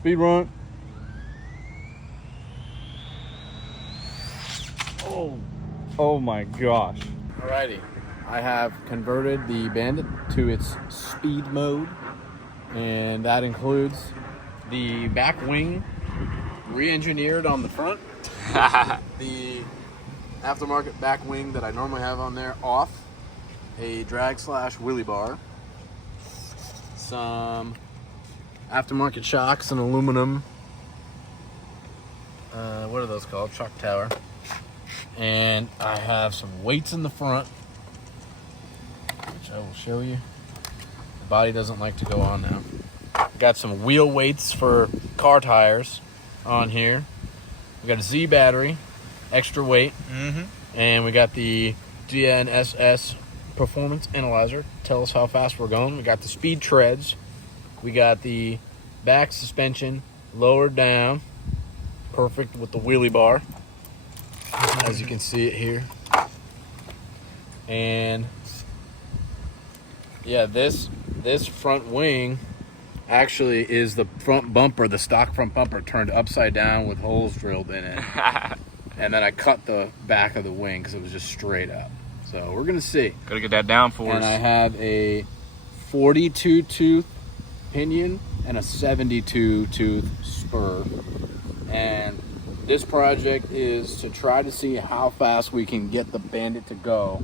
Speed run. Oh my gosh. Alrighty, I have converted the Bandit to its speed mode, and that includes the back wing re-engineered on the front, the aftermarket back wing that I normally have on there off, a drag / wheelie bar, some aftermarket shocks and aluminum, what are those called? Shock tower. And I have some weights in the front, which I will show you. The body doesn't like to go on now. Got some wheel weights for car tires on here. We got a Z battery, extra weight. And we got the GNSS performance analyzer. Tell us how fast we're going. We got the speed treads. We got the back suspension lowered down. Perfect with the wheelie bar, as you can see it here. And yeah, this front wing actually is the front bumper, the stock front bumper turned upside down with holes drilled in it. And then I cut the back of the wing because it was just straight up. So we're gonna see. Gotta get that down for us. And I have a 42 tooth pinion and a 72 tooth spur. And this project is to try to see how fast we can get the Bandit to go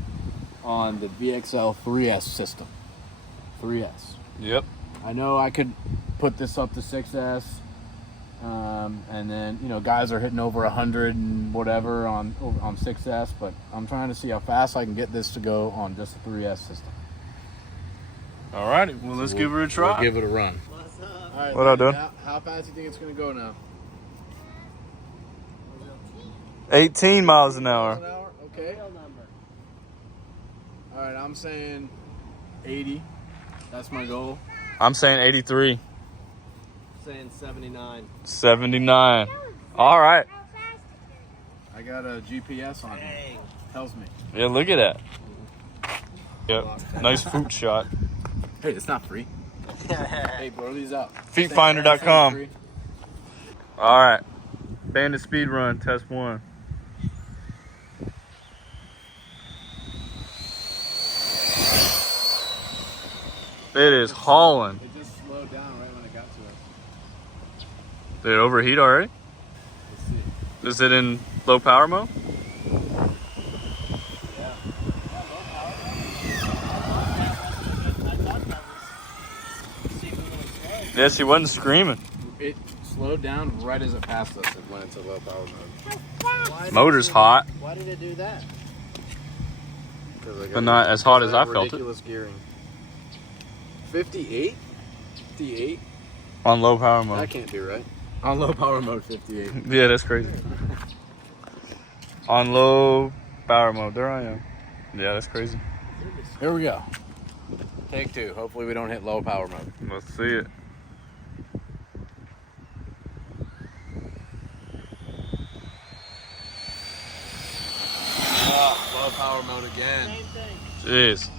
on the VXL 3S system. 3S. Yep. I know I could put this up to 6S, and then, you know, guys are hitting over 100 and whatever on 6S, but I'm trying to see how fast I can get this to go on just the 3S system. All righty. Well, let's give her a try. We'll give it a run. All right, What I doing? How fast do you think it's going to go now? 18 miles an hour. Okay. All right, I'm saying 80. That's my goal. I'm saying 83. Saying 79. 79. All right. I got a GPS on here. Tells me. Yeah, look at that. Yep. Nice food shot. Hey, it's not free. Hey, blow these up. Feetfinder.com. All right. Bandit speed run, test 1. It is hauling. It just slowed down right when it got to us. Did it overheat already? Let's see. Is it in low power mode? Yeah, she wasn't screaming. It slowed down right as it passed us and went into low power mode. Motor's hot, Why did it do that? but not as hot as I felt it. Ridiculous gearing. 58? 58? On low power That mode. can't be right. On low power mode, 58. Yeah, that's crazy. On low power mode, there I am. Yeah, that's crazy. Here we go. Take 2. Hopefully we don't hit low power mode. Let's see it. Oh, low power mode again. Same thing. Jeez.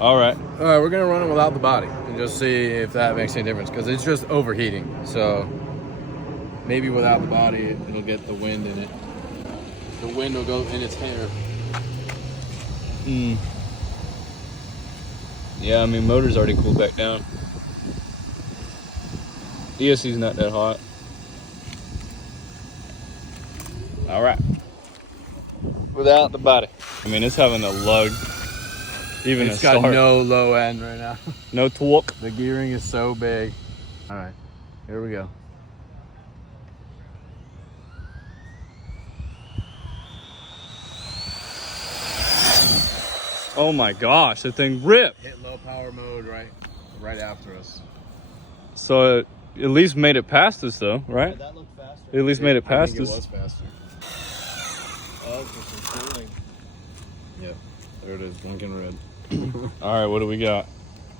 All right. All right, we're gonna run it without the body and just see if that makes any difference, because it's just overheating. So maybe without the body, it'll get the wind in it. The wind will go in its hair. Yeah, I mean, motor's already cooled back down. ESC's not that hot. All right. Without the body. I mean, it's having a lug. Even It's a got start. no low end right now. No torque. The gearing is so big. All right, here we go. Oh my gosh, that thing ripped. Hit low power mode right after us. So it at least made it past us though, right? That looked faster. It at least made it I past think us. it was faster. Oh, for some cooling. Yeah, there it is, blinking red. All right, what do we got?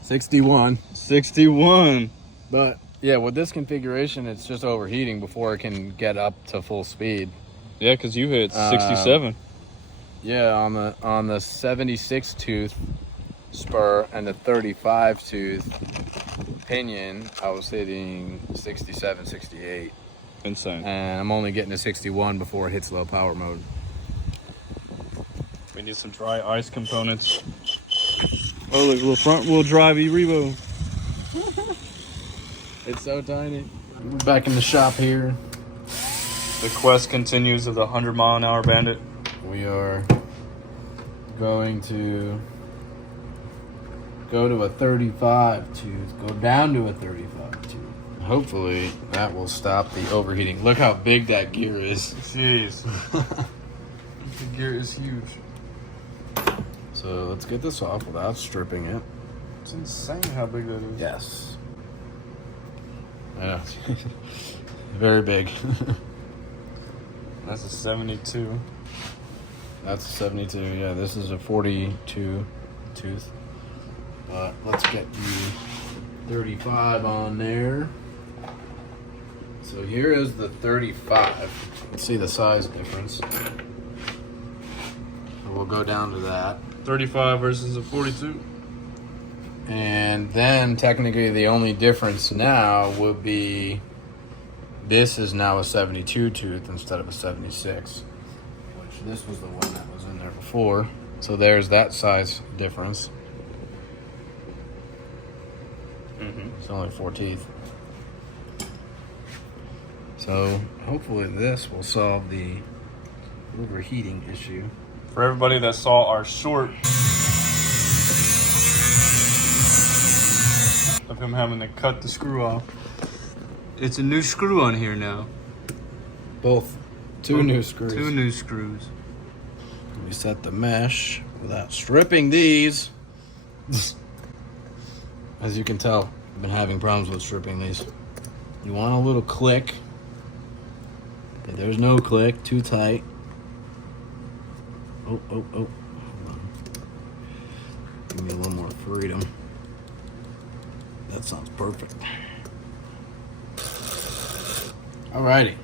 61. 61. But yeah, with this configuration, it's just overheating before it can get up to full speed. Yeah, because you hit 67. Yeah, on the 76 tooth, spur and the 35 tooth pinion, I was hitting 67, 68. Insane. And I'm only getting to 61 before it hits low power mode. We need some dry ice components. Oh, look, a little front wheel drive E-Revo. It's so tiny. We're back in the shop here. The quest continues of the 100-mile-an-hour Bandit. We are going to go to a 35 tooth, go down to a 35 tooth. Hopefully that will stop the overheating. Look how big that gear is. Jeez. The gear is huge. So let's get this off without stripping it. It's insane how big that is. Yes. Yeah. Very big. That's a 72. That's a 72. Yeah, this is a 42 tooth. But let's get the 35 on there. So here is the 35. Let's see the size difference. So we'll go down to that. 35 versus a 42. And then technically the only difference now would be this is now a 72 tooth instead of a 76. Which this was the one that was in there before. So there's that size difference. It's only 4 teeth. So hopefully this will solve the overheating issue. For everybody that saw our short of him having to cut the screw off, it's a new screw on here now. Both. Two new screws. 2 new screws. We set the mesh without stripping these. As you can tell, I've been having problems with stripping these. You want a little click. Okay, there's no click, too tight. Oh. Hold on. Give me a little more freedom. That sounds perfect. Alrighty.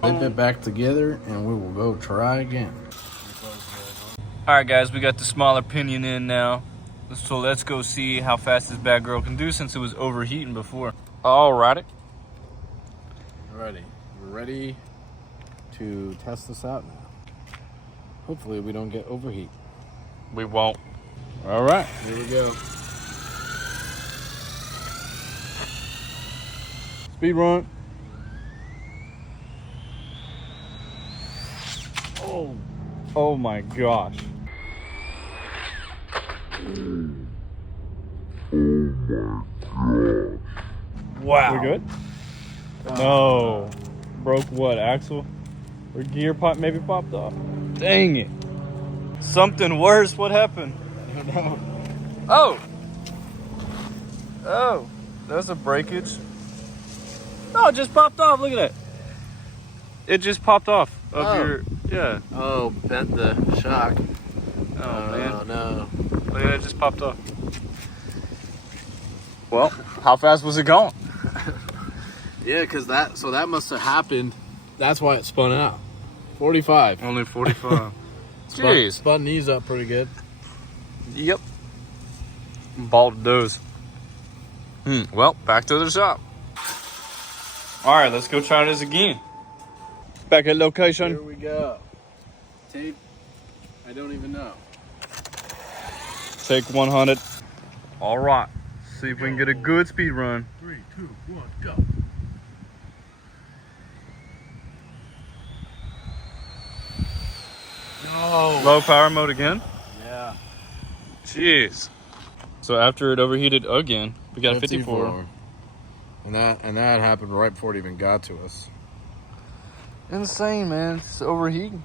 Flip it back together and we will go try again. Alright guys, we got the smaller pinion in now. So let's go see how fast this bad girl can do since it was overheating before. Alrighty. Alrighty. We're ready to test this out now. Hopefully we don't get overheat. We won't. Alright. Here we go. Speed run. Oh my gosh. Wow. We good? No. Broke what, axle? Or gear maybe popped off? Dang it. Something worse. What happened? I don't know. Oh, there's a breakage. No, it just popped off. Look at that. It just popped off of your, yeah. Oh, bent the shock. Oh, man. No. Look at it, just popped off. Well, how fast was it going? Yeah, because that must have happened. That's why it spun out. 45. Only 45. Jeez. Spun these up pretty good. Yep. Balled those. Well, back to the shop. All right, let's go try this again. Back at location. Here we go. Tape, I don't even know. Take 100. All right. See if we can get a good speed run. 3, 2, 1, go. No. Low power mode again? Yeah. Jeez. So after it overheated again, we got a 54. And that happened right before it even got to us. Insane, man. It's overheating.